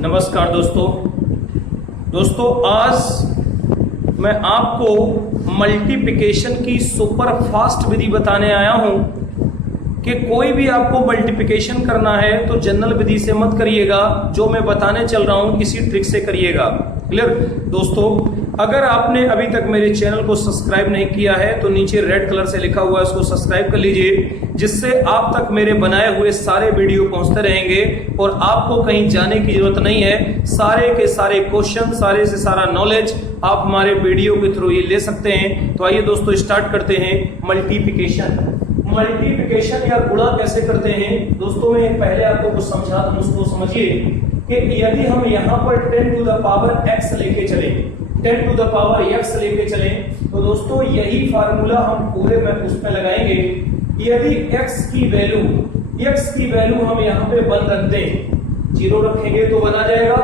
नमस्कार दोस्तों आज मैं आपको मल्टीप्लिकेशन की सुपर फास्ट विधि बताने आया हूं कि कोई भी आपको मल्टीप्लिकेशन करना है तो जनरल विधि से मत करिएगा, जो मैं बताने चल रहा हूं इसी ट्रिक से करिएगा। क्लियर दोस्तों, अगर आपने अभी तक मेरे चैनल को सब्सक्राइब नहीं किया है तो नीचे रेड कलर से लिखा हुआ है उसको सब्सक्राइब कर लीजिए, जिससे आप तक मेरे बनाए हुए सारे वीडियो पहुंचते रहेंगे और आपको कहीं जाने की जरूरत नहीं है। सारे के सारे क्वेश्चन, सारे से सारा नॉलेज आप हमारे वीडियो के थ्रू ये ले सकते हैं। तो आइए दोस्तों स्टार्ट करते हैं मल्टीप्लिकेशन या गुणा कैसे करते हैं। दोस्तों मैं पहले आपको कुछ समझा दूं, उसको समझिए कि यदि हम यहाँ पर 10 टू द पावर x लेके चले, 10 टू द पावर x लेके चले, तो दोस्तों यही फार्मूला हम पूरे में उसमें लगाएंगे। यदि x की वैल्यू हम यहाँ पे 1 रख दें, 0 रखेंगे तो 1 आ जाएगा।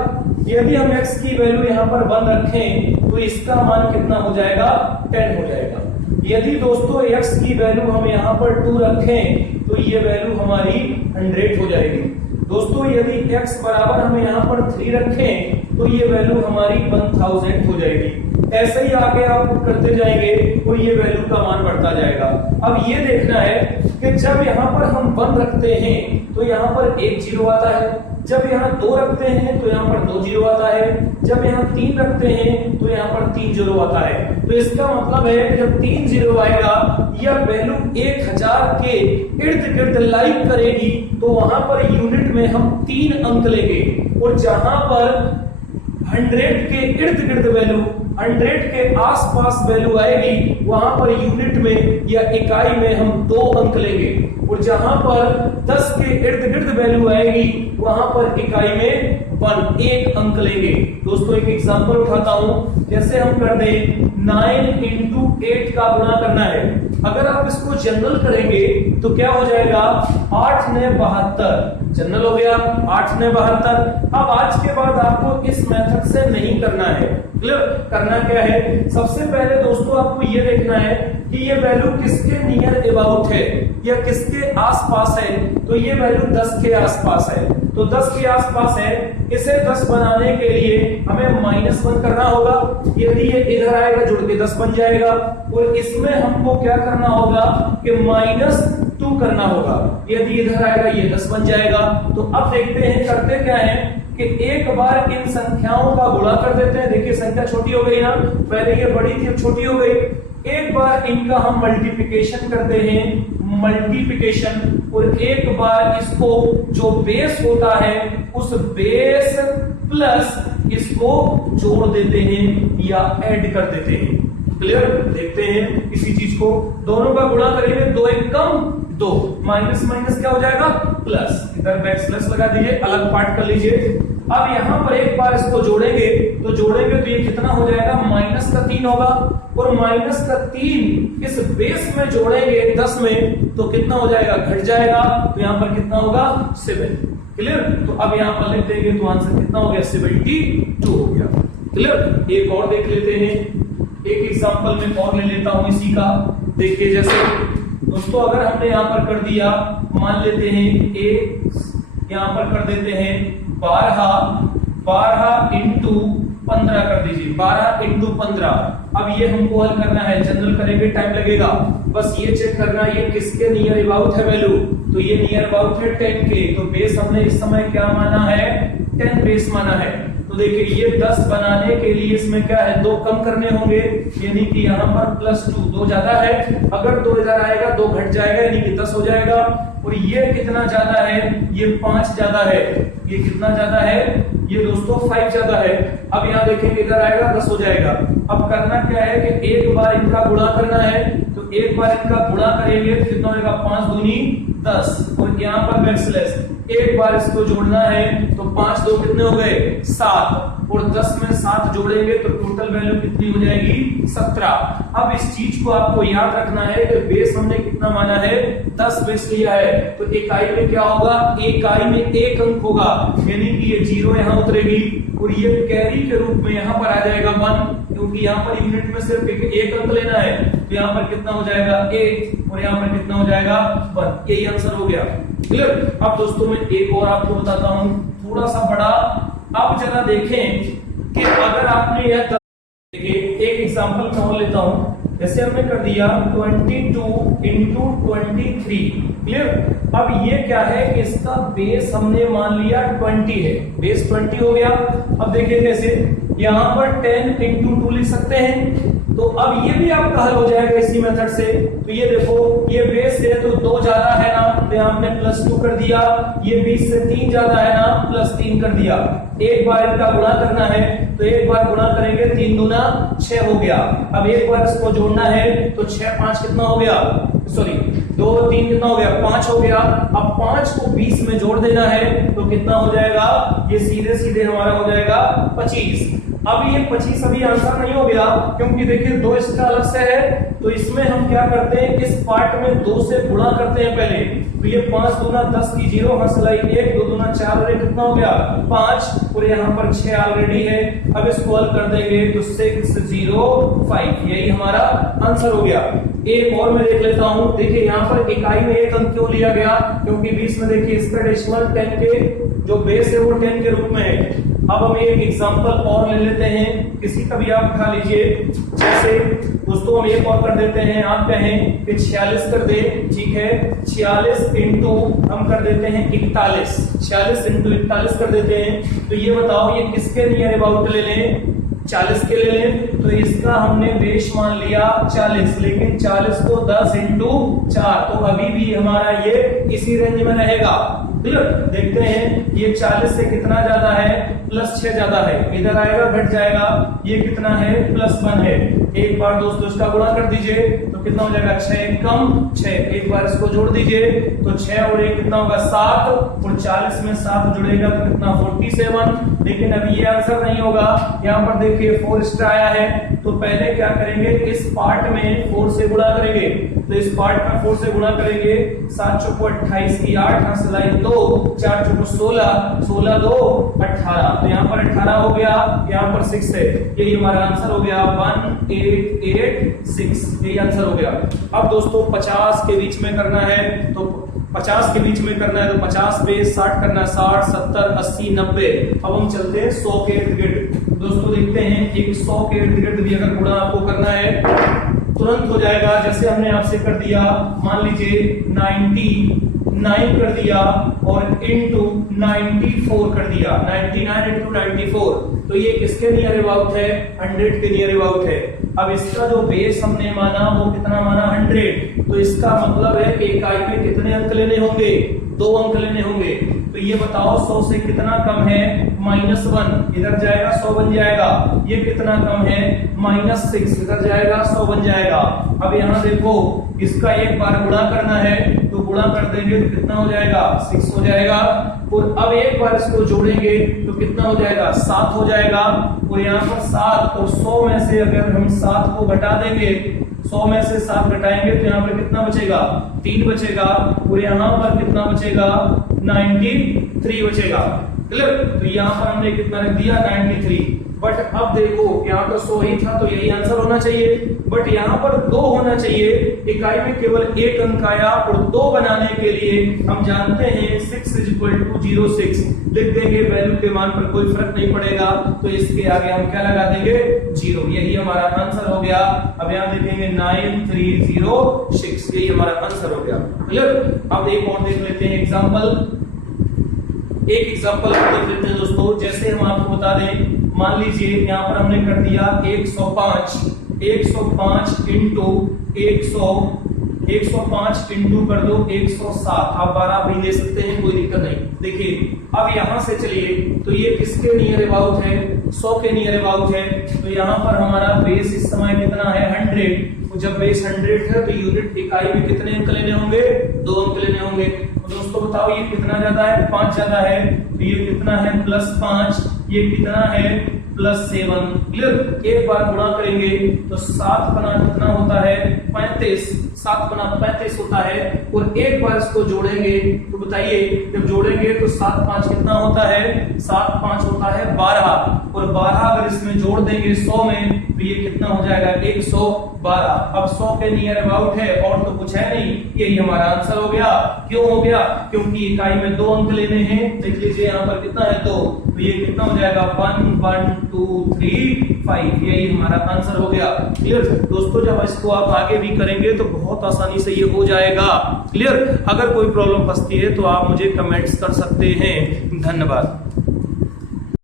यदि हम x की वैल्यू यहाँ पर 1 रखें तो इसका मान कितना हो जाएगा, 10 हो जाएगा। यदि दोस्तों x की वैल्यू हम यहाँ पर 2 रखें तो ये वैल्यू हमारी 100 हो जाएगी। दोस्तों यदि x बराबर हम यहाँ पर 3 रखें तो ये वैल्यू हमारी 1000 हो जाएगी। ऐसे ही आगे आप करते जाएंगे तो ये वैल्यू का मान बढ़ता जाएगा। अब ये देखना है कि जब यहाँ पर हम 1 रखते हैं तो यहाँ पर 1 0 आता है, जब यहाँ 2 रखते हैं तो यहाँ पर 2 0 आता है, जब यहाँ 3 रखते हैं तो यहाँ पर 3 0 आता है। तो इसका मतलब है कि जब 3 0 आएगा यह वैल्यू 1000 के इर्द गिर्द लाइक करेगी तो वहां पर यूनिट में हम 3 अंक लेंगे, और जहां पर 100 के इर्द गिर्द वैल्यू, 100 के आसपास वैल्यू आएगी वहां पर यूनिट में या इकाई में हम 2 अंक लेंगे, और जहां पर 10 के इर्द गिर्द वैल्यू आएगी वहां पर इकाई में 1 अंक लेंगे। दोस्तों एक एग्जांपल उठाता हूं, जैसे हम कर दें 9 इंटू 8 का गुणा करना है। अगर आप इसको जनरल करेंगे तो क्या हो जाएगा, 8 ने 72, जनरल हो गया 8 ने 72। अब आज के बाद आपको इस मेथड से नहीं करना है। क्लियर, करना क्या है, सबसे पहले दोस्तों आपको ये देखना है कि ये वैल्यू किसके नियर अबाउट है या किसके आसपास है। तो ये वैल्यू 10 के आसपास है, तो 10 के आसपास है। इसे 10 बनाने के लिए हमें -1 करना होगा। यदि ये इधर आएगा जुड़ के 10 बन जाएगा, और इसमें हमको क्या करना होगा कि -2 करना होगा। यदि इधर आएगा ये 10 बन जाएगा। तो अब देखते हैं करते क्या है कि एक बार इन संख्याओं का गुणा कर देते हैं। देखिए संख्या छोटी हो गई ना, पहले ये बड़ी थी अब छोटी हो गई। एक बार इनका हम मल्टीप्लिकेशन करते हैं, और एक बार इसको जो बेस होता है उस बेस प्लस इसको जोड़ देते हैं या ऐड कर देते हैं। क्लियर, देखते हैं इसी चीज को, दोनों का गुणा करेंगे, 2 1 कम 2, माइनस माइनस क्या हो जाएगा प्लस, इधर बैक स्लैश लगा दीजिए, अलग पार्ट कर लीजिए। अब यहां पर एक बार इसको जोड़ेंगे तो ये कितना हो जाएगा, -3 होगा, और -3 इस बेस में जोड़ेंगे 10 में तो कितना हो जाएगा, घट जाएगा। तो यहां पर कितना होगा, 7। क्लियर, तो अब यहां पर लिख देंगे तो आंसर कितना हो गया, 72 हो गया। क्लियर, एक और देख लेते हैं, एक एग्जांपल में और ले लेता हूं इसी का। देखिए जैसे दोस्तों अगर हमने यहां पर कर दिया, मान लेते हैं यहां पर कर देते हैं 12 इंटू 15 कर दीजिए, 12 इंटू 15। अब ये हमको हल करना है, जनरल करेंगे टाइम लगेगा। बस ये चेक करना है ये किसके नियर अबाउट है वैल्यू, तो ये नियर अबाउट है 10 के। तो बेस हमने इस समय क्या माना है, 10 बेस माना है। तो देखिए ये 10 बनाने के लिए इसमें क्या है, 2 कम करने होंगे, यानी कि यहाँ पर +2, 2 ज्यादा है। अगर 2 इधर आएगा 2 घट जाएगा, यानी कि 10 हो जाएगा। और ये कितना ज्यादा है, ये 5 ज्यादा है। ये कितना ज्यादा है, ये दोस्तों 5 ज्यादा है। अब यहाँ देखेंगे इधर आएगा 10 हो जाएगा। अब करना क्या है कि एक बार इनका गुणा करना है, तो एक बार इनका गुणा करेंगे तो कितना होगा, 5 दूनी 10, और यहाँ पर बैक स्लैश। एक बार इसको जोड़ना है तो 5 2 कितने हो गए, 7, और 10 में 7 जोड़ेंगे तो टोटल वैल्यू कितनी हो जाएगी, 17। अब इस चीज को आपको याद रखना है कि बेस हमने कितना माना है, 10 बेस लिया है। तो इकाई में क्या होगा, इकाई में 1 अंक होगा, यानी कि ये 0 यहाँ उतरेगी, और ये कैरी के रूप में यहाँ पर आ जाएगा 1, क्योंकि यहाँ पर यूनिट में सिर्फ 1 अंक लेना है। तो यहाँ पर कितना हो जाएगा 1, और यहाँ पर कितना हो जाएगा 1। यही आंसर हो गया। क्लियर। अब दोस्तों मैं एक और आपको बताता हूं, थोड़ा सा बड़ा अब जरा देखें कि अगर आपने यह देखिए एक एग्जांपल मैं और लेता हूं, जैसे हमने कर दिया 22 इंटू 23, क्लियर। अब ये क्या है कि इसका बेस हमने मान लिया 20 है, बेस 20 हो गया। अब देखिए कैसे, यहां पर 10 इंटू 2 लिख सकते हैं, तो अब ये भी आपका हल हो जाएगा इसी मेथड से। तो ये देखो, ये बेस है तो 2 ज्यादा है ना, तो यहां हमने +2 कर दिया। ये 20 से 3 ज्यादा है ना, +3 कर दिया। एक बार इनका गुणा करना है, तो एक बार गुणा करेंगे, 3 दूना 6 हो गया। अब एक बार इसको जोड़ना है, तो 6 5 कितना हो गया, सॉरी 2 3 कितना हो गया, 5 हो गया। अब 5 को 20 में जोड़ देना है, तो कितना हो जाएगा, ये सीधे सीधे हमारा हो जाएगा 25। अब ये 25 अभी आंसर नहीं हो गया, क्योंकि देखिए 2 इसका अलग से है, तो इसमें हम क्या करते हैं, इस पार्ट में 2 से गुणा करते हैं पहले। तो ये 5 दूना 10 की 0 हंसलाई 1, 2 दूना 4 और 1 कितना हो गया 5, और यहाँ पर 6 ऑलरेडी है। अब इसको हल कर देंगे तो 6 0 5, यही हमारा आंसर हो गया। एक और मैं देख लेता हूं, देखिए यहाँ पर इकाई में 1 अंक क्यों लिया गया, क्योंकि 20 में देखिए इसका डेसिमल 10 के जो बेस है वो 10 के रूप में है। अब हम एक एग्जांपल और ले लेते हैं, किसी का भी आप उठा लीजिए। जैसे दोस्तों हम एक और कर देते हैं, आप कहें कि 46 कर दे, ठीक है। 46 इंटू हम कर देते हैं 41, 46 इंटू 41 कर देते हैं। तो ये बताओ ये किसके नियर अबाउट ले लें, 40 के ले लें। तो इसका हमने बेस मान लिया 40, लेकिन 40 को 10 इंटू 4, तो अभी भी हमारा ये इसी रेंज में रहेगा। देखते हैं ये 40 से कितना ज्यादा है, +6 ज्यादा है, इधर आएगा घट जाएगा। ये कितना है, +1 है। एक बार दोस्तों इसका गुणा कर दीजिए, तो कितना हो जाएगा 6 कम 6। एक बार इसको जोड़ दीजिए, तो 6 और 1 कितना होगा 7, और 40 में 7 जुड़ेगा तो कितना 47। लेकिन अभी ये आंसर नहीं होगा, यहाँ पर देखिए 4 एक्स्ट्रा आया है। तो पहले क्या करेंगे, इस पार्ट में 4 से गुणा करेंगे। तो इस पार्ट में 4 से गुणा करेंगे, 7 चौको 28 की 8 हंसलाई 2, 4 चौको 16, 16 2 18। तो यहाँ पर 18 हो गया, यहाँ पर 6 है, यही हमारा आंसर हो गया 1886, यही आंसर हो गया। अब दोस्तों 50 के बीच में करना है, तो 50 के बीच में करना है, तो 50 पे 60 करना है, 60 70 80 90। अब हम चलते हैं 100 के इर्द गिर्द। दोस्तों देखते हैं एक 100 के इर्द गिर्द भी अगर गुणा आपको करना है तुरंत हो जाएगा। जैसे हमने आपसे कर दिया, मान लीजिए 99 कर दिया और इंटू 94 कर दिया, 99 इंटू 94। तो ये किसके नियर अबाउट है, 100 के नियर अबाउट है। अब इसका जो बेस हमने माना वो कितना माना, 100। तो इसका मतलब है कि इकाई में कितने अंक लेने होंगे, 2 अंक लेने होंगे। तो ये बताओ 100 से कितना कम है, -1, इधर जाएगा 100 बन जाएगा। ये कितना कम है, -6, इधर जाएगा 100 बन जाएगा। अब यहाँ देखो इसका एक बार गुणा करना है, तो गुणा कर देंगे तो कितना हो जाएगा 6 हो जाएगा। और अब एक बार इसको जोड़ेंगे तो कितना हो जाएगा 7 हो जाएगा। और यहाँ पर 7 और 100 में से अगर हम 7 को घटा देंगे, 100 में से 7 घटाएंगे तो यहाँ पर कितना बचेगा, 3 बचेगा। और यहाँ पर कितना बचेगा, 93 बचेगा, क्लियर। तो यहाँ पर हमने कितना रख दिया, 93। बट अब देखो यहाँ तो 100 ही था, तो यही आंसर होना चाहिए। बट यहाँ पर 2 होना चाहिए, इकाई में केवल 1 अंक आया। और 2 बनाने के लिए हम जानते हैं 6 = 06 लिख देंगे, वैल्यू के मान पर कोई फर्क नहीं पड़ेगा। तो इसके आगे हम क्या लगा देंगे, 0, यही हमारा आंसर हो गया। अब यहाँ देखेंगे 9306, यही हमारा आंसर हो गया, क्लियर। अब एक और देख लेते हैं एग्जाम्पल, एक एग्जाम्पल देख लेते हैं दोस्तों। जैसे हम आपको बता दें, मान लीजिए यहाँ पर हमने कर दिया 105 इंटू 105 इंटू कर दो 107। आप 12 भी ले सकते हैं, कोई दिक्कत नहीं। देखिए अब यहां से चलिए, तो ये किसके नियर अबाउट है, 100 के नियर अबाउट है। तो यहाँ पर हमारा बेस इस समय कितना है, 100। तो जब बेस 100 है तो यूनिट इकाई में कितने अंक लेने होंगे, 2 अंक लेने होंगे। तो दोस्तों बताओ ये कितना ज्यादा है, 5 ज्यादा है। तो ये कितना है, +5, ये कितना है, +7, क्लियर। एक बार गुणा करेंगे तो 7 बना कितना होता है, 35। 7 गुना 35 होता है, और एक बार इसको जोड़ेंगे तो बताइए, जब जोड़ेंगे तो 7 5 कितना होता है, 7 5 होता है 12, और 12 अगर इसमें जोड़ देंगे 100 में तो ये कितना हो जाएगा 112। अब 100 के नियर अबाउट है और तो कुछ है नहीं, यही हमारा आंसर हो गया। क्यों हो गया, क्योंकि इकाई में 2 अंक लेने हैं। देख लीजिए यहाँ पर कितना है 2, तो ये कितना हो जाएगा 1 1 2 3 5, यही हमारा आंसर हो गया। क्लियर दोस्तों, जब इसको आप आगे भी करेंगे तो बहुत आसानी से ये हो जाएगा। क्लियर, अगर कोई प्रॉब्लम फंसती है तो आप मुझे कमेंट्स कर सकते हैं। धन्यवाद।